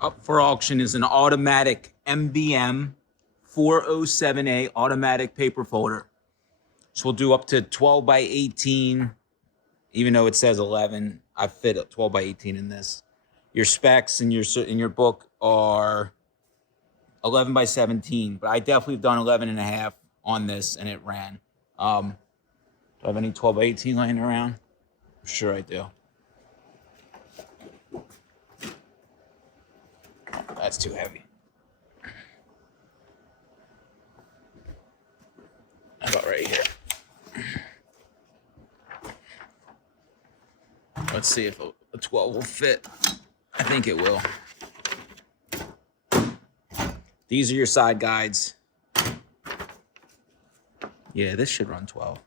Up for auction is an automatic MBM 407A automatic paper folder. So we'll do up to 12 by 18, even though it says 11. I fit a 12 by 18 in this. Your specs in your book are 11 by 17, but I definitely have done 11 and a half on this, and it ran. Do I have any 12 by 18 laying around? I'm sure I do. That's too heavy. How about right here? Let's see if a 12 will fit. I think it will. These are your side guides. Yeah, this should run 12.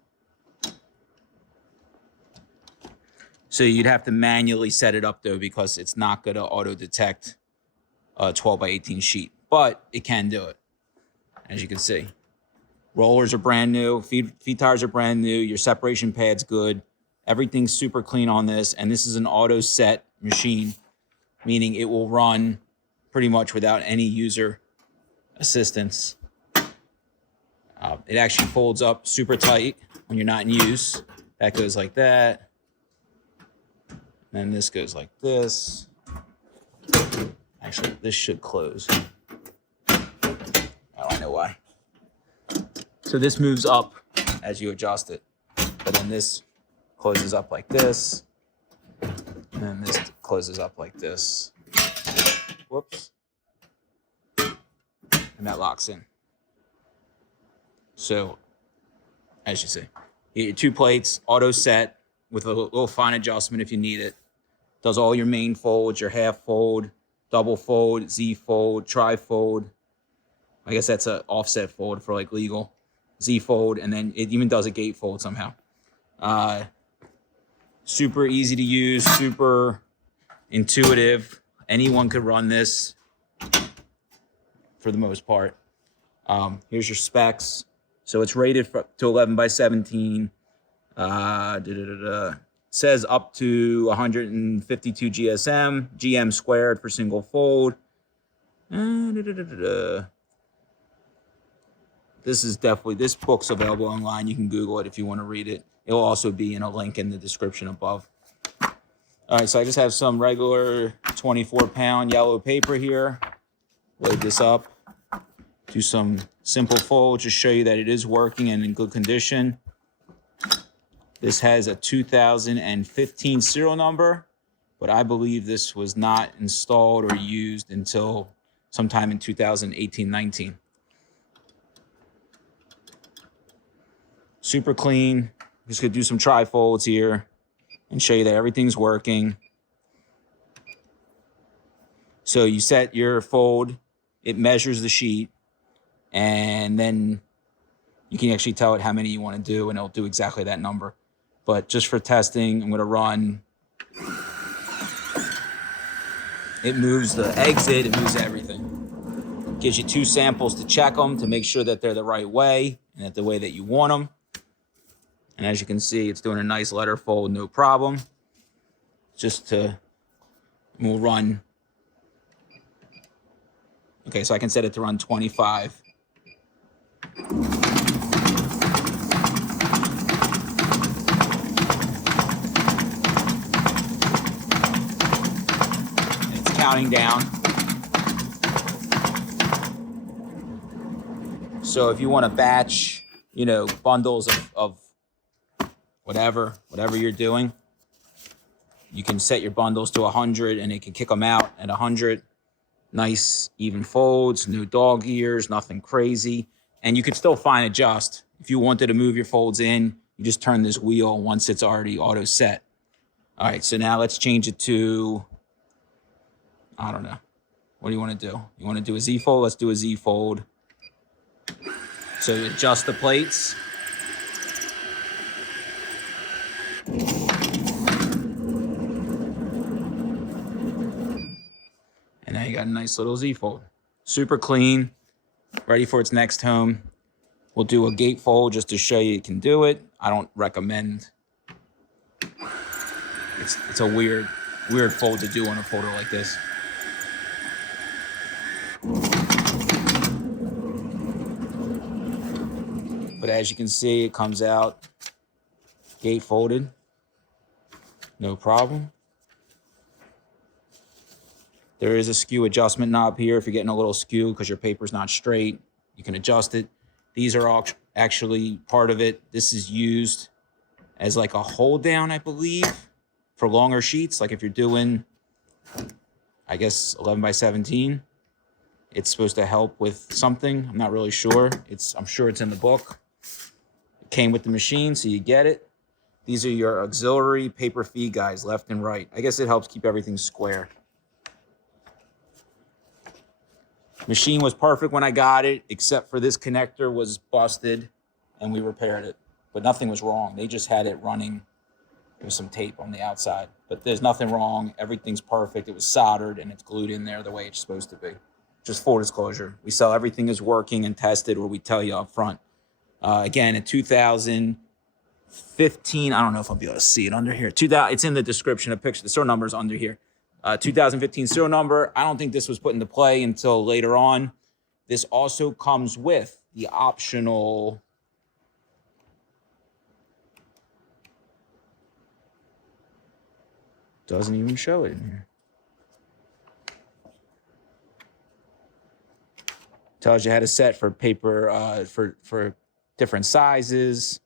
So you'd have to manually set it up though, because it's not going to auto detect a 12 by 18 sheet, but it can do it, as you can see. Rollers are brand new, feed tires are brand new, your separation pad's good, everything's super clean on this, and this is an auto set machine, meaning it will run pretty much without any user assistance. It actually folds up super tight when you're not in use. That goes like that. And this goes like this. Actually, this should close. Oh, I know why. So this moves up as you adjust it. But then this closes up like this. And then this closes up like this. Whoops. And that locks in. So, as you see, you get your 2 plates, auto set with a little fine adjustment if you need it. Does all your main folds, your half fold, double fold, Z fold, tri fold. I guess that's an offset fold for like legal. Z fold, and then it even does a gate fold somehow. Super easy to use, super intuitive. Anyone could run this for the most part. Here's your specs. So it's rated to 11 by 17. Says up to 152 GM squared for single fold. This book's available online. You can Google it if you want to read it. It'll also be in a link in the description above. All right, so I just have some regular 24-pound yellow paper here. Load this up. Do some simple fold, just show you that it is working and in good condition. This has a 2015 serial number, but I believe this was not installed or used until sometime in 2018-19. Super clean. Just gonna do some tri-folds here and show you that everything's working. So you set your fold, it measures the sheet, and then you can actually tell it how many you want to do, and it'll do exactly that number. But just for testing, I'm going to run. It moves the exit, it moves everything. Gives you 2 samples to check them, to make sure that they're the right way and that the way that you want them. And as you can see, it's doing a nice letter fold, no problem. We'll run. Okay, so I can set it to run 25. It's counting down. So if you want to batch, bundles of whatever you're doing, you can set your bundles to 100 and it can kick them out at 100. Nice even folds, no dog ears, nothing crazy. And you could still fine adjust. If you wanted to move your folds in, you just turn this wheel once it's already auto set. All right, so now let's change it to, I don't know. What do you want to do? You want to do a Z fold? Let's do a Z fold. So adjust the plates. And now you got a nice little Z fold. Super clean, ready for its next home. We'll do a gate fold just to show you can do it. I don't recommend. It's a weird fold to do on a folder like this. But as you can see, it comes out gate folded. No problem. There is a skew adjustment knob here. If you're getting a little skew because your paper's not straight, you can adjust it. These are all actually part of it. This is used as like a hold down, I believe, for longer sheets. Like if you're doing, I guess, 11 by 17, it's supposed to help with something. I'm not really sure. I'm sure it's in the book. It came with the machine, so you get it. These are your auxiliary paper feed guys, left and right. I guess it helps keep everything square. Machine was perfect when I got it, except for this connector was busted, and we repaired it. But nothing was wrong. They just had it running. There was some tape on the outside, but there's nothing wrong. Everything's perfect. It was soldered, and it's glued in there the way it's supposed to be. Just full disclosure. We sell everything is working and tested, or we tell you up front. Again, in 2015, I don't know if I'll be able to see it under here. It's in the description of picture. The serial number is under here. 2015 serial number. I don't think this was put into play until later on. This also comes with the optional doesn't even show it in here. Tells you how to set for paper for different sizes.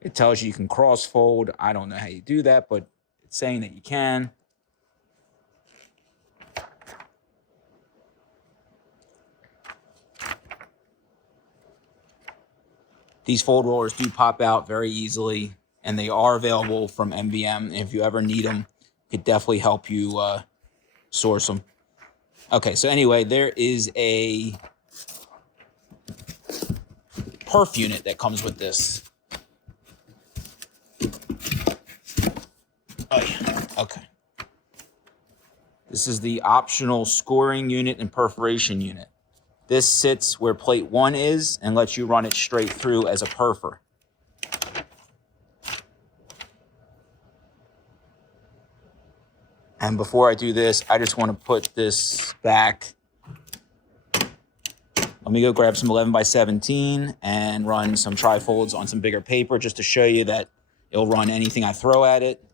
It tells you can cross fold. I don't know how you do that, but it's saying that you can. These fold rollers do pop out very easily, and they are available from MBM. If you ever need them, it could definitely help you source them. Okay, so anyway, there is a perf unit that comes with this. Oh, yeah. Okay. This is the optional scoring unit and perforation unit. This sits where plate 1 is and lets you run it straight through as a perfor. And before I do this, I just want to put this back. Let me go grab some 11 by 17 and run some trifolds on some bigger paper just to show you that it'll run anything I throw at it.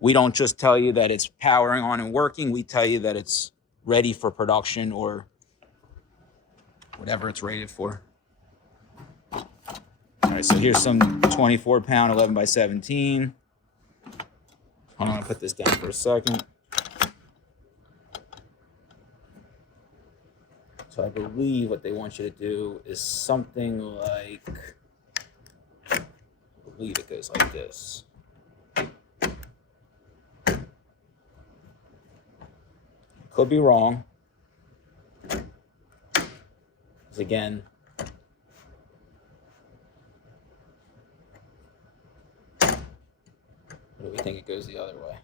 We don't just tell you that it's powering on and working. We tell you that it's ready for production or whatever it's rated for. All right, so here's some 24-pound 11 by 17. I'm gonna put this down for a second. So I believe what they want you to do is something like, I believe it goes like this. Could be wrong. Again, what do we think it goes the other way?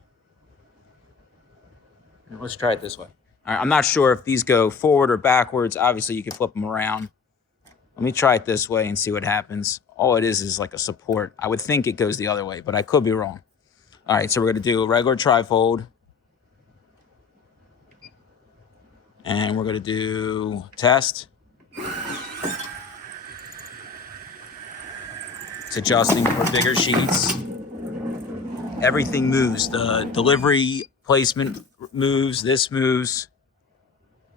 Let's try it this way. All right, I'm not sure if these go forward or backwards. Obviously, you can flip them around. Let me try it this way and see what happens. All it is like a support. I would think it goes the other way, but I could be wrong. All right, so we're going to do a regular trifold. And we're going to do test. It's adjusting for bigger sheets. Everything moves. The delivery placement moves. This moves.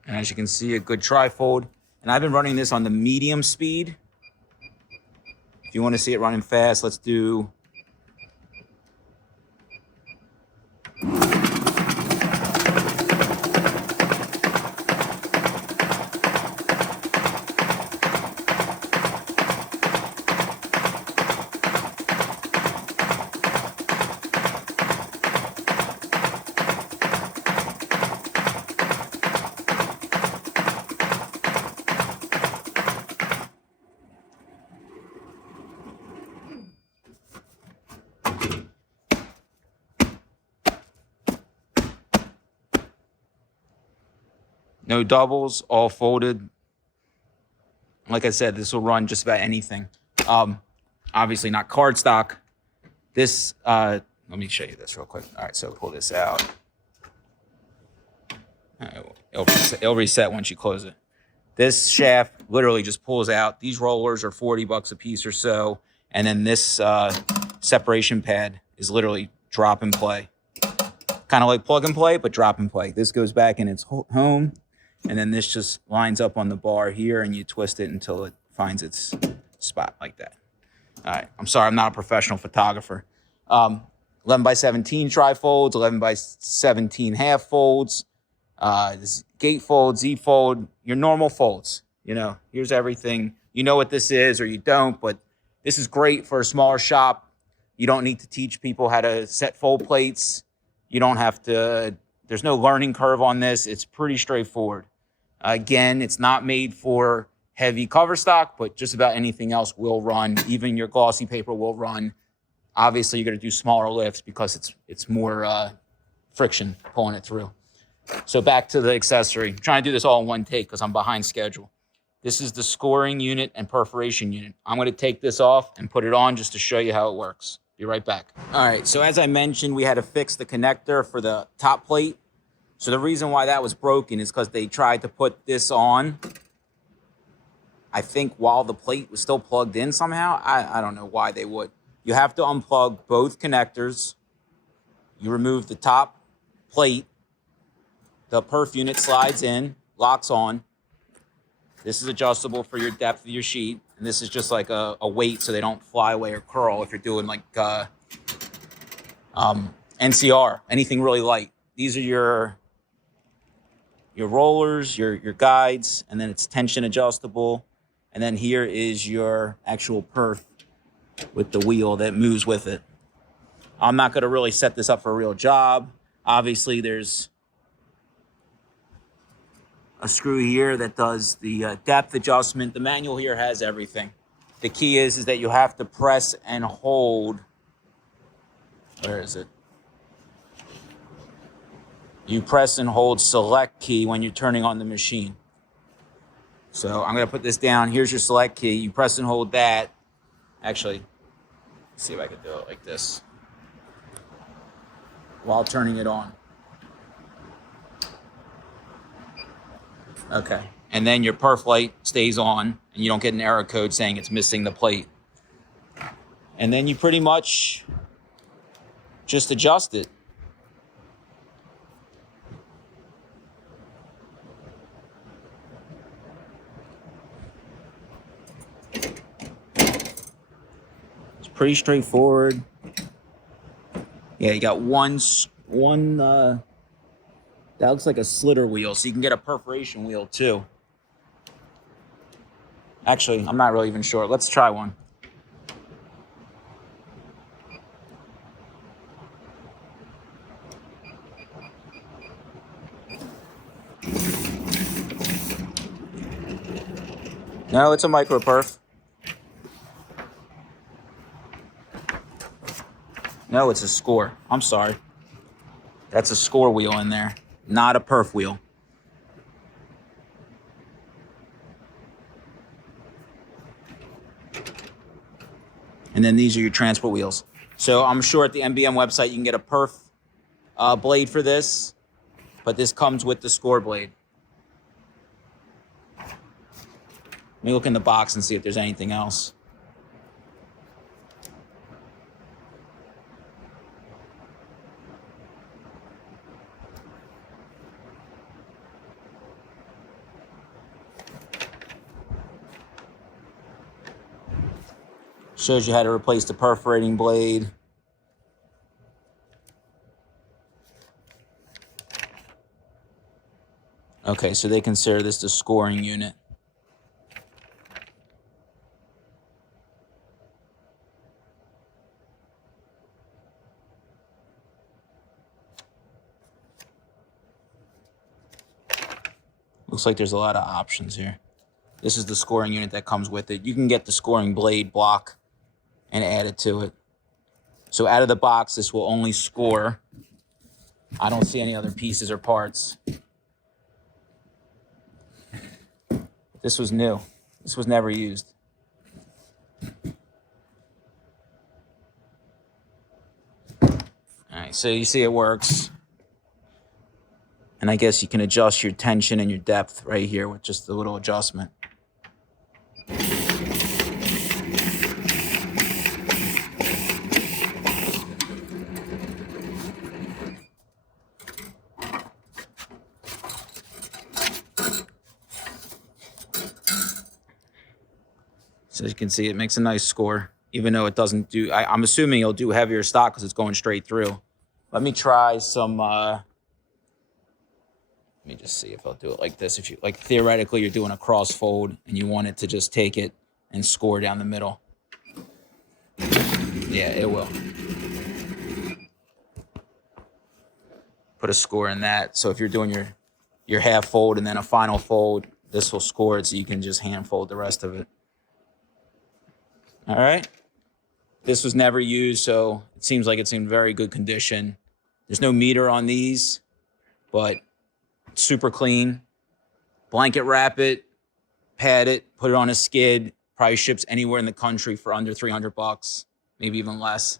And as you can see, a good trifold. And I've been running this on the medium speed. If you want to see it running fast, let's do no doubles, all folded. Like I said, this will run just about anything. Obviously not cardstock. This, let me show you this real quick. All right, so pull this out. It'll reset once you close it. This shaft literally just pulls out. These rollers are 40 bucks a piece or so. And then this separation pad is literally drop and play. Kind of like plug and play, but drop and play. This goes back in its home. And then this just lines up on the bar here, and you twist it until it finds its spot like that. All right. I'm sorry, I'm not a professional photographer. 11 by 17 tri-folds, 11 by 17 half folds, gate fold, Z fold, your normal folds. You know, here's everything. You know what this is or you don't, but this is great for a smaller shop. You don't need to teach people how to set fold plates. You don't have to, there's no learning curve on this. It's pretty straightforward. Again, it's not made for heavy cover stock, but just about anything else will run. Even your glossy paper will run. Obviously, you're going to do smaller lifts because it's more friction pulling it through. So back to the accessory. I'm trying to do this all in one take because I'm behind schedule. This is the scoring unit and perforation unit. I'm going to take this off and put it on just to show you how it works. Be right back. All right, so as I mentioned, we had to fix the connector for the top plate. So the reason why that was broken is because they tried to put this on, I think, while the plate was still plugged in somehow. I don't know why they would. You have to unplug both connectors. You remove the top plate. The perf unit slides in, locks on. This is adjustable for your depth of your sheet. And this is just like a weight so they don't fly away or curl if you're doing like NCR, anything really light. These are your rollers, your guides, and then it's tension adjustable. And then here is your actual perf with the wheel that moves with it. I'm not going to really set this up for a real job. Obviously, there's a screw here that does the depth adjustment. The manual here has everything. The key is that you have to press and hold. Where is it? You press and hold select key when you're turning on the machine. So I'm going to put this down. Here's your select key. You press and hold that. Actually, let's see if I can do it like this while turning it on. Okay. And then your perf light stays on and you don't get an error code saying it's missing the plate. And then you pretty much just adjust it. It's pretty straightforward. Yeah, you got one that looks like a slitter wheel, so you can get a perforation wheel too. Actually, I'm not really even sure. Let's try one. No, it's a micro perf. No, it's a score. I'm sorry. That's a score wheel in there, not a perf wheel. And then these are your transport wheels. So I'm sure at the MBM website you can get a perf blade for this, but this comes with the score blade. Let me look in the box and see if there's anything else. Shows you how to replace the perforating blade. Okay, so they consider this the scoring unit. Looks like there's a lot of options here. This is the scoring unit that comes with it. You can get the scoring blade block and add it to it. So out of the box, this will only score. I don't see any other pieces or parts. This was new. This was never used. All right, so you see it works. And And I guess you can adjust your tension and your depth right here with just a little adjustment. So as you can see, it makes a nice score, even though it doesn't do, I'm assuming it'll do heavier stock because it's going straight through. Let me try some, let me just see if I'll do it like this. If you, like theoretically, you're doing a cross fold and you want it to just take it and score down the middle. Yeah, it will. Put a score in that. So if you're doing your half fold and then a final fold, this will score it so you can just hand fold the rest of it. All right. This was never used, so it seems like it's in very good condition. There's no meter on these, but it's super clean. Blanket wrap it, pad it, put it on a skid. Probably ships anywhere in the country for under $300, maybe even less.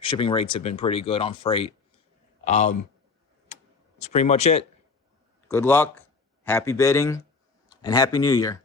Shipping rates have been pretty good on freight. That's pretty much it. Good luck, happy bidding, and Happy New Year.